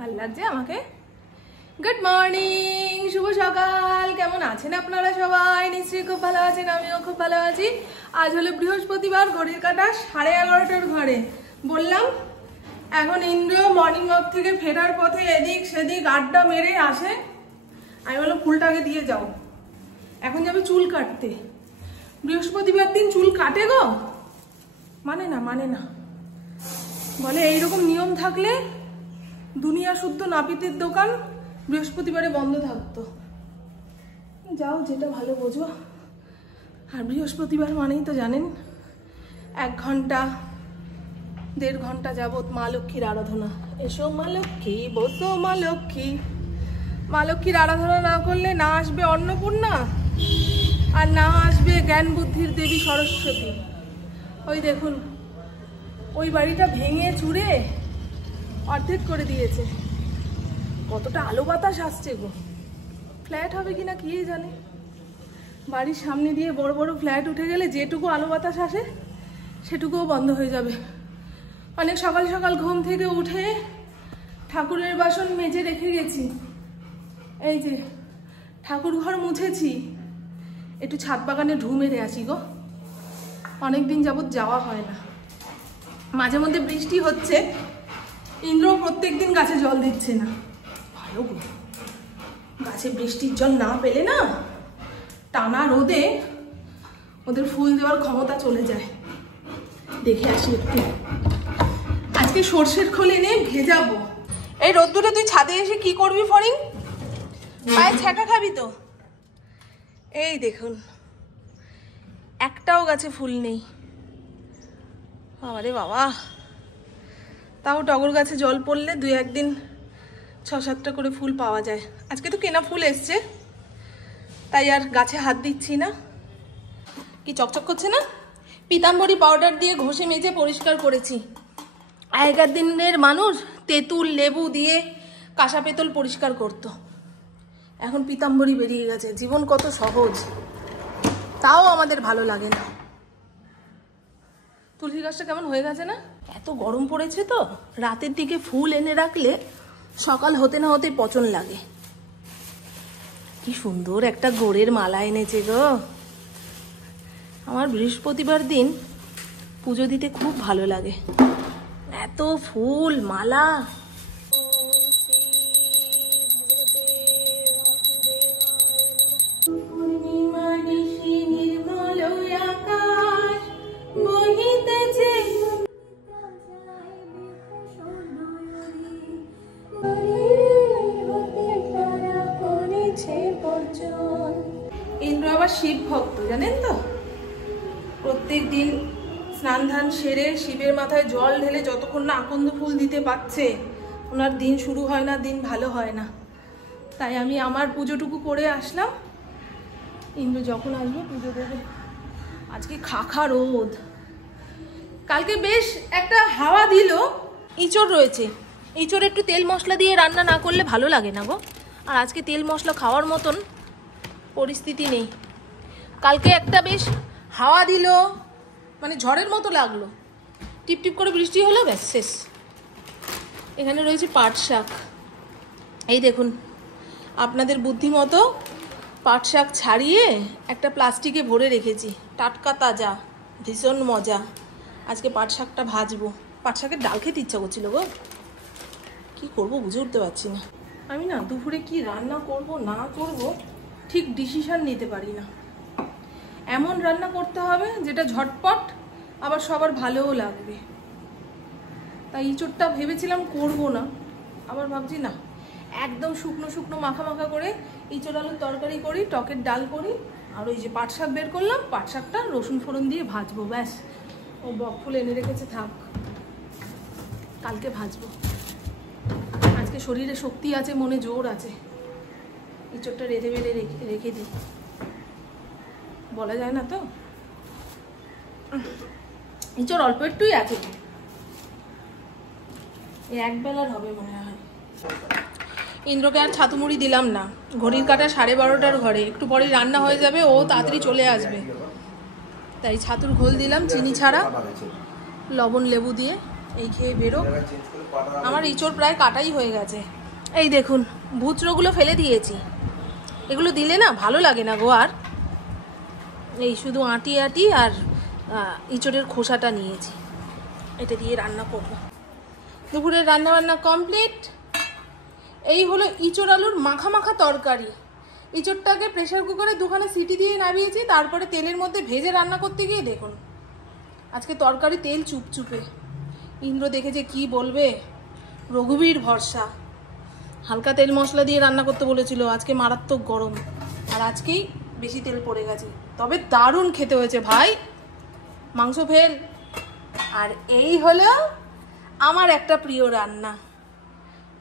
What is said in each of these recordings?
ভালো লাগছে আমাকে। গুড মর্নিং, শুভ সকাল। কেমন আছেন আপনারা সবাই? নিশ্চয়ই খুব ভালো আছেন, আমিও খুব ভালো আছি। আজ হলো বৃহস্পতিবার, ঘড়ির কাঁটা 11:30টার ঘরে। বললাম এখন ইন্দ্র মর্নিং ওয়াক থেকে ফেরার পথে এদিক সেদিক আড্ডা মেরে আসে। আমি বললাম ফুলটাকে দিয়ে যাও, এখন যাবে চুল কাটতে। বৃহস্পতিবার দিন চুল কাটে গো? মানে না বলে এইরকম নিয়ম থাকলে দুনিয়া শুদ্ধ নাপিতের দোকান বৃহস্পতিবারে বন্ধ থাকতো। যাও, যেটা ভালো বোঝো। আর বৃহস্পতিবার মানেই তো জানেন 1 ঘন্টা 1.5 ঘন্টা যাবৎ মা লক্ষ্মীর আরাধনা। এসো মা লক্ষ্মী, বসো মা লক্ষ্মী। মা লক্ষ্মীর আরাধনা না করলে না আসবে অন্নপূর্ণা, আর না আসবে জ্ঞান বুদ্ধির দেবী সরস্বতী। ওই দেখুন, ওই বাড়িটা ভেঙে চুরে অর্ধেক করে দিয়েছে। কতটা আলো বাতাস আসছে গো। ফ্ল্যাট হবে কিনা কি জানে। বাড়ির সামনে দিয়ে বড় বড় ফ্ল্যাট উঠে গেলে যেটুকু আলো বাতাস আসে সেটুকুও বন্ধ হয়ে যাবে। অনেক সকাল সকাল ঘুম থেকে উঠে ঠাকুরের বাসন মেজে রেখে গেছি। এই যে ঠাকুর ঘর মুছেছি, একটু ছাদ বাগানে ঢু মেরে আসি গো। অনেকদিন যাবৎ যাওয়া হয় না। মাঝে মধ্যে বৃষ্টি হচ্ছে, ইন্দ্র প্রত্যেকদিন গাছে জল দিচ্ছে না। ভালো গো, গাছে বৃষ্টির জল না পেলে না টানা রোদে ওদের ফুল দেওয়ার ক্ষমতা চলে যায়। দেখে আসি একটু। আজকে সর্ষের খোল এনে ভেজাবো। এই রোদ্দুরে তুই ছাদে এসে কি করবি ফরিং? পায়ে ছ্যাঁকা খাবি তো। এই দেখুন, একটাও গাছে ফুল নেই। বাবারে বাবা। তাও টগর গাছে জল পড়লে 2-1 দিন 6-7টা করে ফুল পাওয়া যায়। আজকে তো কেনা ফুল এসছে, তাই আর গাছে হাত দিচ্ছি না। কি চকচক করছে না? পিতাম্বরী পাউডার দিয়ে ঘষে মেজে পরিষ্কার করেছি। আগেকার দিনের মানুষ তেঁতুল লেবু দিয়ে কাঁসা পেতল পরিষ্কার করত। এখন পিতাম্বরী বেরিয়ে গেছে। জীবন কত সহজ, তাও আমাদের ভালো লাগে না। তুলসী গাছটা কেমন হয়ে গেছে না? এত গরম পড়েছে তো রাতের দিকে ফুল এনে রাখলে সকাল হতে না হতে পচন লাগে। কি সুন্দর একটা গোড়ের মালা এনেছে গো। আমার বৃহস্পতিবার দিন পুজো দিতে খুব ভালো লাগে। এত ফুল মালা। ইন্দ্র আবার শিব ভক্ত, জানেন তো। প্রত্যেক দিন স্নান ধান সেরে শিবের মাথায় জল ঢেলে যতক্ষণ না আকন্দ ফুল দিতে পারছে ওনার দিন শুরু হয় না, দিন ভালো হয় না। তাই আমি আমার পুজোটুকু করে আসলাম। ইন্দ্র যখন আসবে পুজো দেবে। আজকে খাখা রোদ। কালকে বেশ একটা হাওয়া দিল। ইঁচড় রয়েছে, ইঁচড় একটু তেল মশলা দিয়ে রান্না না করলে ভালো লাগে না গো। আর আজকে তেল মশলা খাওয়ার মতন পরিস্থিতি নেই। কালকে একটা বেশ হাওয়া দিল, মানে ঝড়ের মতো লাগলো। টিপ টিপ করে বৃষ্টি হলো, ব্যাস শেষ। এখানে রয়েছে পাট শাক। এই দেখুন, আপনাদের বুদ্ধি মতো পাট শাক ছাড়িয়ে একটা প্লাস্টিকে ভরে রেখেছি। টাটকা তাজা, ভীষণ মজা। আজকে পাট শাকটা ভাজবো। পাট শাকের ডাল খেতে ইচ্ছা করছিল গো। কি করব বুঝে উঠতে পারছি না। আমি না দুপুরে কি রান্না করব না করব ঠিক ডিসিশন নিতে পারি না। এমন রান্না করতে হবে যেটা ঝটপট আবার সবার ভালোও লাগবে। তাই ইঁচড়টা ভেবেছিলাম করব না, আবার ভাবছি না, একদম শুকনো শুকনো মাখা মাখা করে ইঁচড় আলুর তরকারি করি, টকের ডাল করি। আর ওই যে পাট শাক বের করলাম, পাট শাকটা রসুন ফোড়ন দিয়ে ভাজবো, ব্যাস। ও বকফুল এনে রেখেছে, থাক, কালকে ভাজবো। আজকে শরীরে শক্তি আছে, মনে জোর আছে। ইঁচড়টা রেঁধে বেড়ে রেখে দিই, বলা যায় না তো। ইঁচড় অল্প একটুই আছে, একবেলার হবে মনে হয়। ইন্দ্রকে আর ছাতু মুড়ি দিলাম না। ঘড়ির কাঁটা 12:30টার ঘরে। একটু পরে রান্না হয়ে যাবে, ও তাড়াতাড়ি চলে আসবে। তাই ছাতুর ঘোল দিলাম চিনি ছাড়া, লবণ লেবু দিয়ে। এই খেয়ে বেরো। আমার ইঁচড় প্রায় কাটাই হয়ে গেছে। এই দেখুন ভুচড়োগুলো ফেলে দিয়েছি, এগুলো দিলে না ভালো লাগে না গো। আর এই শুধু আটি আটি আর ইঁচড়ের খোসাটা নিয়েছি, এটা দিয়ে রান্না করব। দুপুরের রান্না বান্না কমপ্লিট। এই হলো ইঁচড় আলুর মাখা মাখা তরকারি। ইঁচড়টাকে প্রেসার কুকারে 2খানা সিটি দিয়ে নামিয়েছি, তারপরে তেলের মধ্যে ভেজে রান্না করতে গিয়ে দেখুন আজকে তরকারি তেল চুপচুপে। ইন্দ্র দেখেছে কি বলবে, রঘুবীর ভরসা। হালকা তেল মশলা দিয়ে রান্না করতে বলেছিল, আজকে মারাত্মক গরম আর আজকেই বেশি তেল পড়ে গেছে। তবে দারুণ খেতে হয়েছে ভাই, মাংস ফেল। আর এই হলো আমার একটা প্রিয় রান্না,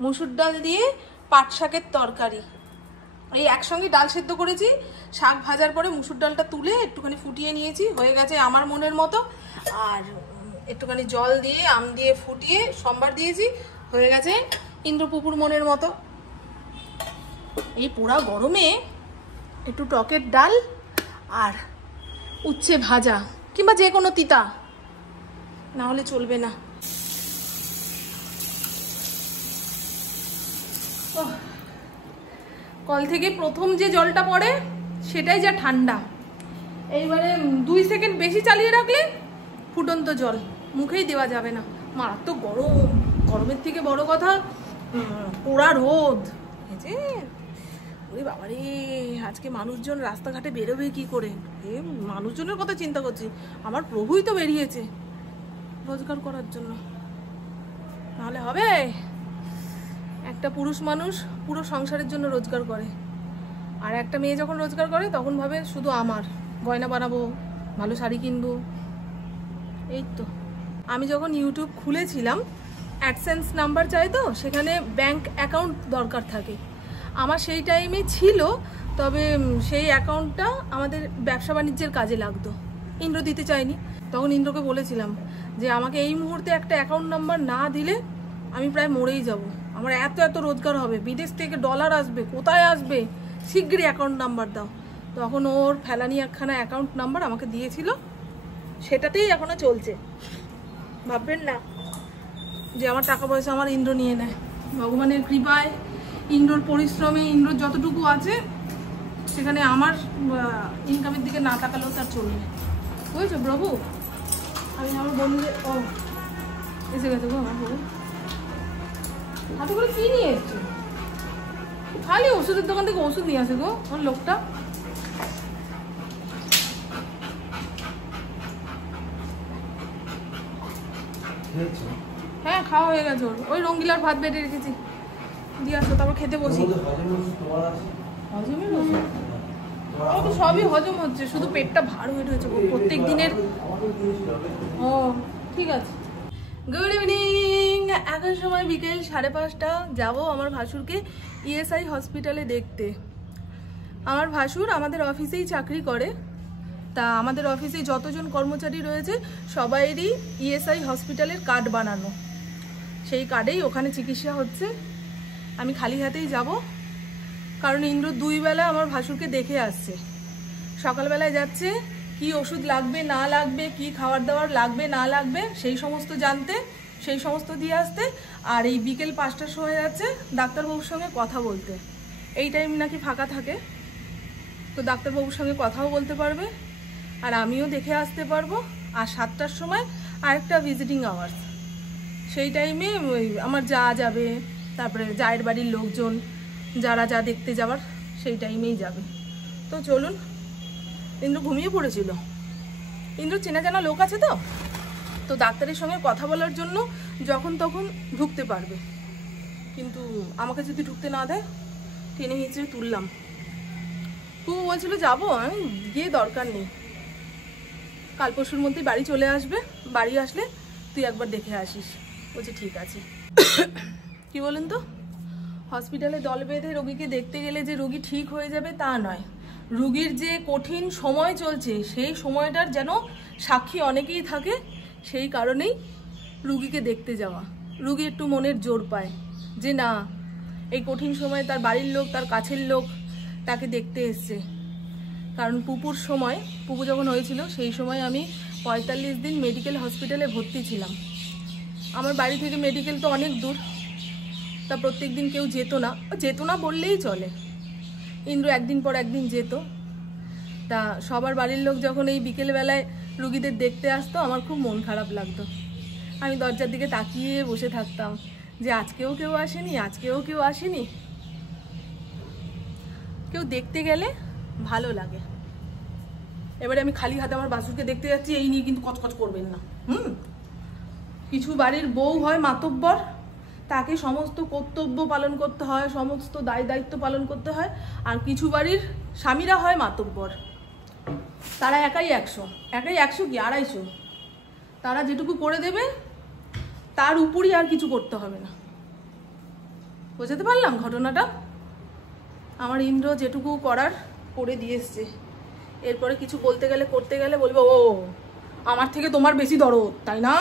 মুসুর ডাল দিয়ে পাট শাকের তরকারি। এই একসঙ্গে ডাল সেদ্ধ করেছি, শাক ভাজার পরে মুসুর ডালটা তুলে একটুখানি ফুটিয়ে নিয়েছি, হয়ে গেছে আমার মনের মতো। আর একটুখানি জল দিয়ে আম দিয়ে ফুটিয়ে সম্বার দিয়েছি, হয়ে গেছে ইন্দ্রপুকুর মনের মতো। এই পোড়া গরমে একটু টকের ডাল আর উচ্ছে ভাজা কিংবা যে কোনো তিতা না হলে চলবে না। কল থেকে প্রথম যে জলটা পড়ে সেটাই যা ঠান্ডা। এইবারে 2 সেকেন্ড বেশি চালিয়ে রাখলে ফুটন্ত জল, মুখেই দেওয়া যাবে না, মারাত্মক গরম। গরমের থেকে বড় কথা পোড়া রোদ। ওরে বাবারে, আজকে মানুষজন রাস্তাঘাটে বেরোবে কি করে? মানুষজনের কথা চিন্তা করছি, আমার প্রভুই তো বেরিয়েছে রোজগার করার জন্য, নাহলে হবে? একটা পুরুষ মানুষ পুরো সংসারের জন্য রোজগার করে, আর একটা মেয়ে যখন রোজগার করে তখন ভাবে শুধু আমার গয়না বানাবো, ভালো শাড়ি কিনবো। এই তো আমি যখন ইউটিউব খুলেছিলাম অ্যাডসেন্স নাম্বার চাই, তো সেখানে ব্যাংক অ্যাকাউন্ট দরকার থাকে। আমার সেই টাইমে ছিল, তবে সেই অ্যাকাউন্টটা আমাদের ব্যবসা বাণিজ্যের কাজে লাগতো। ইন্দ্র দিতে চাইনি, তখন ইন্দ্রকে বলেছিলাম যে আমাকে এই মুহূর্তে একটা অ্যাকাউন্ট নাম্বার না দিলে আমি প্রায় মরেই যাব। আমার এত এত রোজগার হবে, বিদেশ থেকে ডলার আসবে, কোথায় আসবে, শীঘ্রই অ্যাকাউন্ট নাম্বার দাও। তখন ওর ফেলানি একখানা অ্যাকাউন্ট নাম্বার আমাকে দিয়েছিল, সেটাতেই এখনো চলছে। ভাববেন না যে আমার টাকা পয়সা আমার ইন্দ্র নিয়ে নেয়। ভগবানের কৃপায়, ইন্দ্রর পরিশ্রমে, ইন্দ্রর যতটুকু আছে সেখানে আমার ইনকামের দিকে না তাকালেও তার চলবে। বুঝেছো প্রভু? আমি আমার বন্ধুদের এসে গেছে গো আমার বউ। হাতে করে কি নিয়ে এসছে? খালি ওষুধের দোকান থেকে ওষুধ নিয়ে আসে গো ওর লোকটা। হ্যাঁ খাওয়া হয়ে গেছে ওর, ওই রঙ্গিলার ভাত বেটে রেখেছি, দিয়ে আসো তারপর খেতে বসি। হজমের ওষুধ আমার তো সবই হজম হচ্ছে, শুধু পেটটা ভার হয়ে রয়েছে প্রত্যেক দিনের। ও ঠিক আছে। গুড ইভিনিং, এখন সময় বিকেল 5:30। যাবো আমার ভাসুরকে ইএসআই হসপিটালে দেখতে। আমার ভাসুর আমাদের অফিসেই চাকরি করে, তা আমাদের অফিসে যতজন কর্মচারী রয়েছে সবাইরই ইএসআই হসপিটালের কার্ড বানানো, সেই কার্ডেই ওখানে চিকিৎসা হচ্ছে। আমি খালি হাতেই যাব, কারণ ইন্দ্র 2 বেলা আমার ভাসুরকে দেখে আসছে। সকালবেলায় যাচ্ছে কি ওষুধ লাগবে না লাগবে, কি খাবার দাবার লাগবে না লাগবে সেই সমস্ত জানতে, সেই সমস্ত দিয়ে আসতে। আর এই বিকেল 5টার সময় যাচ্ছে ডাক্তারবাবুর সঙ্গে কথা বলতে। এই টাইম নাকি ফাঁকা থাকে, তো ডাক্তারবাবুর সঙ্গে কথাও বলতে পারবে আর আমিও দেখে আসতে পারবো। আর 7টার সময় আরেকটা ভিজিটিং আওয়ার্স, সেই টাইমে আমার যা যাবে, তারপরে জায়ের বাড়ির লোকজন যারা যা দেখতে যাবার সেই টাইমেই যাবে। তো চলুন। ইন্দ্র ঘুমিয়ে পড়েছিল, ইন্দ্র চেনা জানা লোক আছে, তো ডাক্তারের সঙ্গে কথা বলার জন্য যখন তখন ঢুকতে পারবে, কিন্তু আমাকে যদি ঢুকতে না দেয় টেনে হিঁচড়ে তুললাম। তুই বলছিল যাবো, আমি গিয়ে দরকার নেই, কাল পরশুর মধ্যেই বাড়ি চলে আসবে, বাড়ি আসলে তুই একবার দেখে আসিস। বলছে ঠিক আছে। কি বলেন তো, হসপিটালে দল বেঁধে রোগীকে দেখতে গেলে যে রোগী ঠিক হয়ে যাবে তা নয়। রোগীর যে কঠিন সময় চলছে সেই সময়টার যেন সাক্ষী অনেকেই থাকে, সেই কারণেই রোগীকে দেখতে যাওয়া। রোগী একটু মনের জোর পায় যে না, এই কঠিন সময়ে তার বাড়ির লোক, তার কাছের লোক তাকে দেখতে এসছে। কারণ পুপু যখন হয়েছিল সেই সময় আমি 45 দিন মেডিকেল হসপিটালে ভর্তি ছিলাম। আমার বাড়ি থেকে মেডিকেল তো অনেক দূর, তা প্রত্যেক দিন কেউ যেত না বললেই চলে। ইন্দ্র একদিন পর একদিন যেত। তা সবার বাড়ির লোক যখন এই বিকেলবেলায় রুগীদের দেখতে আসতো আমার খুব মন খারাপ লাগতো। আমি দরজার দিকে তাকিয়ে বসে থাকতাম যে আজকেও কেউ আসেনি। কেউ দেখতে গেলে ভালো লাগে। এবারে আমি খালি হাতে আমার বাসুরকে দেখতে যাচ্ছি, এই নিয়ে কিন্তু কচকচ করবেন না। কিছু বাড়ির বউ হয় মাতব্বর, তাকে সমস্ত কর্তব্য পালন করতে হয়, সমস্ত দায়িত্ব পালন করতে হয়। আর কিছু বাড়ির স্বামীরা হয় মাতব্বর, তারা একাই 100 কি 250, তারা যেটুকু করে দেবে তার উপরই আর কিছু করতে হবে না। বোঝাতে পারলাম ঘটনাটা? আমার ইন্দ্র যেটুকু করার করে দিয়ে এসছে, এরপরে কিছু বলতে গেলে করতে গেলে বলবো ও আমার থেকে তোমার বেশি দরদ, তাই না?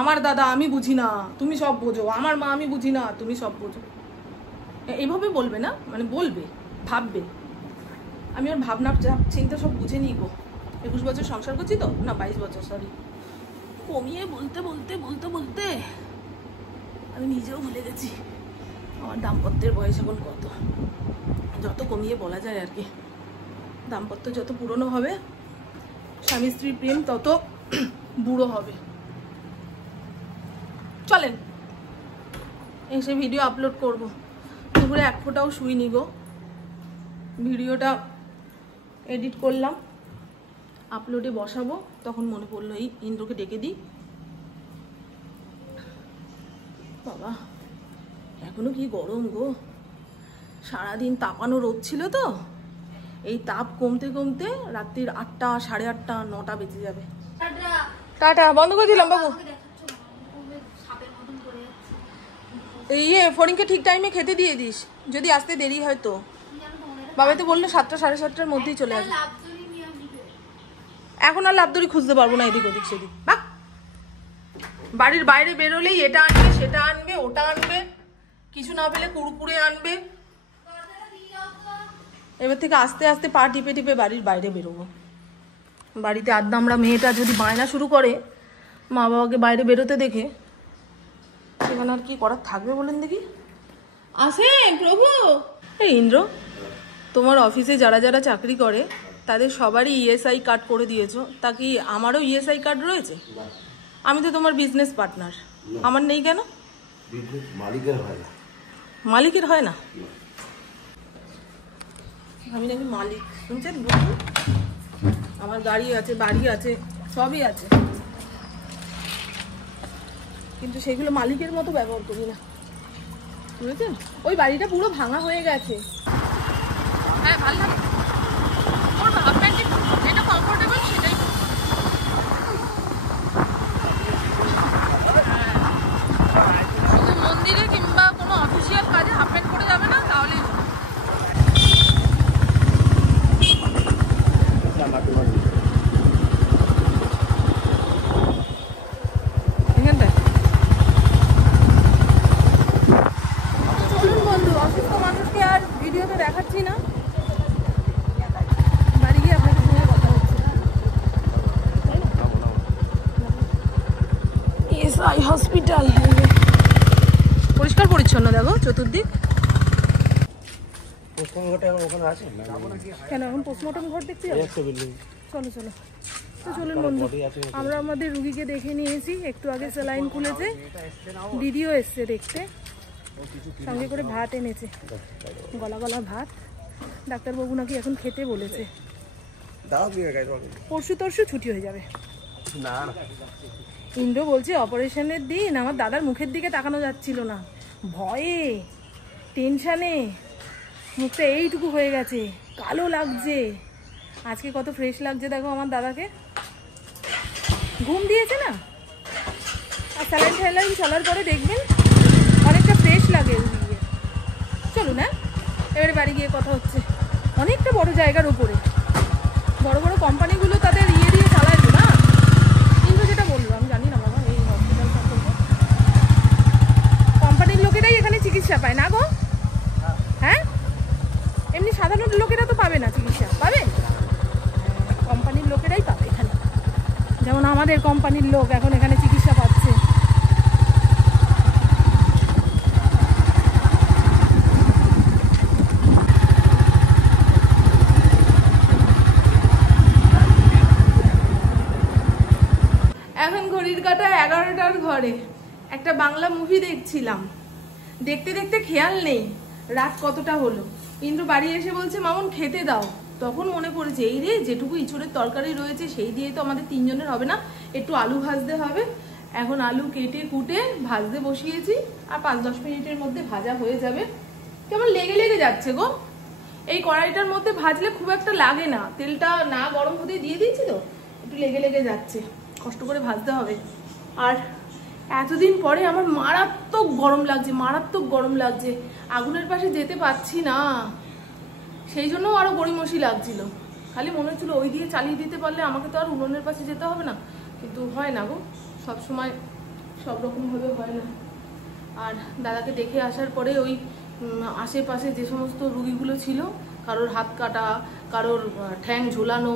আমার দাদা আমি বুঝি না, তুমি সব বোঝো, আমার মা আমি বুঝি না, তুমি সব বোঝো। এইভাবে বলবে না, মানে বলবে, ভাববে। আমি ওর ভাবনা চিন্তা সব বুঝে নিই গো। 21 বছর সংসার করছি তো, না 22 বছর, সরি। কমিয়ে বলতে আমি নিজেও ভুলে গেছি আমার দাম্পত্যের বয়স এখন কত। যত কমিয়ে বলা যায় আর কি। দাম্পত্য যত পুরনো হবে, স্বামী স্ত্রীর প্রেম তত বুড়ো হবে। চলেন এসে ভিডিও আপলোড করব। দুপুরে 1 ফোঁটাও শুইনি গো। ভিডিওটা এডিট করলাম, আপলোডে বসাবো, তখন মনে পড়লো এই ইন্দ্রকে ডেকে দিই। বাবা এখনো কি গরম গো, সারাদিন তাপানো রোদ ছিল তো, এই তাপ কমতে কমতে রাত্রির 8টা, 8:30, 9টা বেজে যাবে। টাটা, বন্ধ করে দিলাম বাবু। ফড়িংকে ঠিক টাইমে খেতে দিয়ে দিস, যদি আসতে দেরি হয় তো। বাবাই তো বললো 7টা, 7:30টার মধ্যেই চলে আসবে। এখন আর লাভদড়ি খুঁজতে পারবো না এদিক ওদিক সেদিক। বাহ, বাড়ির বাইরে বেরোলেই এটা আনবে, সেটা আনবে, ওটা আনবে, কিছু না পেলে কুড়কুড়ে আনবে। এবার থেকে আস্তে আস্তে পা টিপে বাড়ির বাইরে বেরোবো। বাড়িতে আদ্দামরা মেয়েটা যদি বায়না শুরু করে মা বাবাকে বাইরে বেরোতে দেখে, সেখানে আর কি করার থাকবে বলেন দেখি। আসেন প্রভু। এই ইন্দ্র, তোমার অফিসে যারা যারা চাকরি করে তাদের সবারই ইএসআই কার্ড করে দিয়েছো, তা কি আমারও ইএসআই কার্ড রয়েছে? আমি তো তোমার বিজনেস পার্টনার, আমার নেই কেন? মালিকের হয় না? আমি নাকি মালিক শুনছেন? আমার গাড়ি আছে, বাড়ি আছে, সবই আছে, কিন্তু সেগুলো মালিকের মতো ব্যবহার করি না, বুঝেছেন? ওই বাড়িটা পুরো ভাঙা হয়ে গেছে। হ্যাঁ ভালো লাগে, ওর হাফ প্যান্ট যেটা কমফোর্টেবল সেটাই। শুধু মন্দিরে কিংবা কোনো অফিসিয়াল কাজে হাফ প্যান্ট পরে যাবে না, তাহলেই দেখাচ্ছি না, বাড়ি গিয়ে আপনাদের সঙ্গে কথা হচ্ছে। এসআই হসপিটাল পরিষ্কার পরিচ্ছন্ন, দেখো চতুর্দিক। কেন এখন পোস্টমর্টম ঘর দেখতে যাবো? চলো চলো তো চলুন বন্ধু, আমরা আমাদের রুগীকে দেখে নিয়েছি। একটু আগে স্যালাইন খুলেছে, দিদিও এসছে দেখতে, সঙ্গে করে ভাত এনেছে, গলা গলা ভাত। ডাক্তারবাবু নাকি এখন খেতে বলেছে, পরশু ছুটি হয়ে যাবে। ইন্দ্র বলছে অপারেশনের দিন আমার দাদার মুখের দিকে তাকানো যাচ্ছিল না, ভয়ে টেনশানে মুখটা এইটুকু হয়ে গেছে, কালো লাগছে। আজকে কত ফ্রেশ লাগছে দেখো আমার দাদাকে, ঘুম দিয়েছে না। আর স্যালাইন চলার পরে দেখবেন অনেকটা ফ্রেশ লাগে। চলুন হ্যাঁ, এবারে বাড়ি গিয়ে কথা হচ্ছে। অনেকটা বড় জায়গার উপরে বড় বড় কোম্পানিগুলো তাদের দিয়ে চালায় তো না। কিন্তু যেটা বললো আমি জানি না বাবা, এই হসপিটাল সম্পর্কে কোম্পানির লোকেরাই এখানে চিকিৎসা পায় না গো। হ্যাঁ, এমনি সাধারণ লোকেরা তো পাবে না চিকিৎসা, পাবে কোম্পানির লোকেরাই পাবে এখানে। যেমন আমাদের কোম্পানির লোক এখন এখানে চিকিৎসা পাচ্ছে। ঘরে একটা বাংলা মুভি দেখছিলাম, দেখতে দেখতে খেয়াল নেই রাত কতটা হলো। ইন্দ্র বাড়ি এসে বলছে মামুন খেতে দাও। তখন মনে পড়েছে এই রে যেটুকু ইঁচড়ের তরকারি রয়েছে সেই দিয়ে তো আমাদের 3 জনের হবে না, একটু আলু ভাজতে হবে। এখন আলু কেটে কুটে ভাজতে বসিয়েছি, আর 5-10 মিনিটের মধ্যে ভাজা হয়ে যাবে। কেমন লেগে লেগে যাচ্ছে গো। এই কড়াইটার মধ্যে ভাজলে খুব একটা লাগে না, তেলটা না গরম হতে দিয়ে দিয়েছি তো একটু লেগে লেগে যাচ্ছে, কষ্ট করে ভাজতে হবে। আর এতদিন পরে আমার মারাত্মক গরম লাগছে, মারাত্মক গরম লাগছে, আগুনের পাশে যেতে পারছি না, সেই জন্য আরো গড়িমসি লাগছিল। খালি মনে হচ্ছিল ওই দিয়ে চালিয়ে দিতে পারলে আমাকে তো আর উনুনের পাশে যেতে হবে না, কিন্তু হয় না গো, সবসময় সব রকমভাবে হয় না। আর দাদাকে দেখে আসার পরে ওই আশেপাশে যে সমস্ত রুগীগুলো ছিল, কারোর হাত কাটা, কারোর ঠ্যাং ঝোলানো,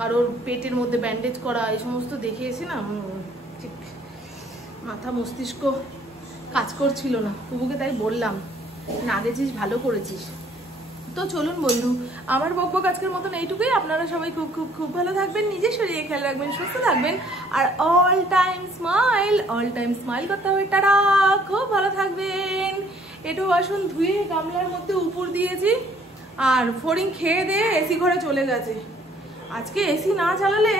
কারোর পেটের মধ্যে ব্যান্ডেজ করা, এই সমস্ত দেখে এসে না ঠিক মাথা মস্তিষ্ক কাজ করছিল না। প্রভুকে তাই বললাম না গেছিস ভালো করেছিস। তো চলুন বন্ধু, আমার বকবক আজকের মতন এইটুকুই। আপনারা সবাই খুব খুব খুব ভালো থাকবেন, নিজের শরীরে খেয়াল রাখবেন, সুস্থ থাকবেন, আর অল টাইম স্মাইল করতে হবে। টাটা, খুব ভালো থাকবেন। এটু বাসন ধুয়ে গামলার মধ্যে উপর দিয়েছি, আর ফড়িং খেয়ে দিয়ে এসি ঘরে চলে গেছে। আজকে এসি না চালালে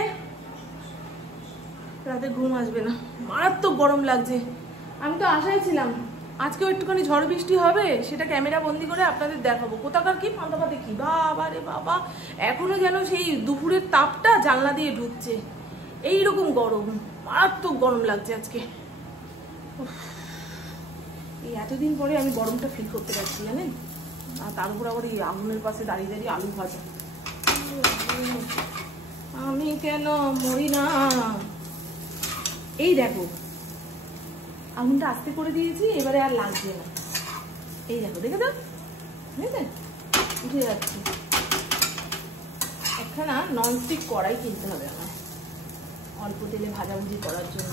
রাতে ঘুম আসবে না, মারাত্মক গরম লাগছে। আমি তো আশায় ছিলাম আজকেও একটুখানি ঝড় বৃষ্টি হবে, সেটা ক্যামেরা বন্দি করে আপনাদের দেখাবো। কোথাকার কি পান্তাপাতে কি, বাবা রে বাবা, এখনো যেন সেই দুপুরের তাপটা জানলা দিয়ে ঢুকছে, এইরকম গরম, মারাত্মক গরম লাগছে আজকে। এই এতদিন পরে আমি গরমটা ফিল করতে পারছি জানেন। আর তার উপর আবার এই আগুনের পাশে দাঁড়িয়ে দাঁড়িয়ে আলু ভাজা, আমি কেন মরি না। এই দেখো আগুনটা আস্তে করে দিয়েছি, এবারে আর লাগছে না। এই দেখো, দেখে দাও, বুঝলেন, উঠে যাচ্ছে। একখানা ননস্টিক কড়াই কিনতে হবে আমার, অল্প তেলে ভাজাভুজি করার জন্য।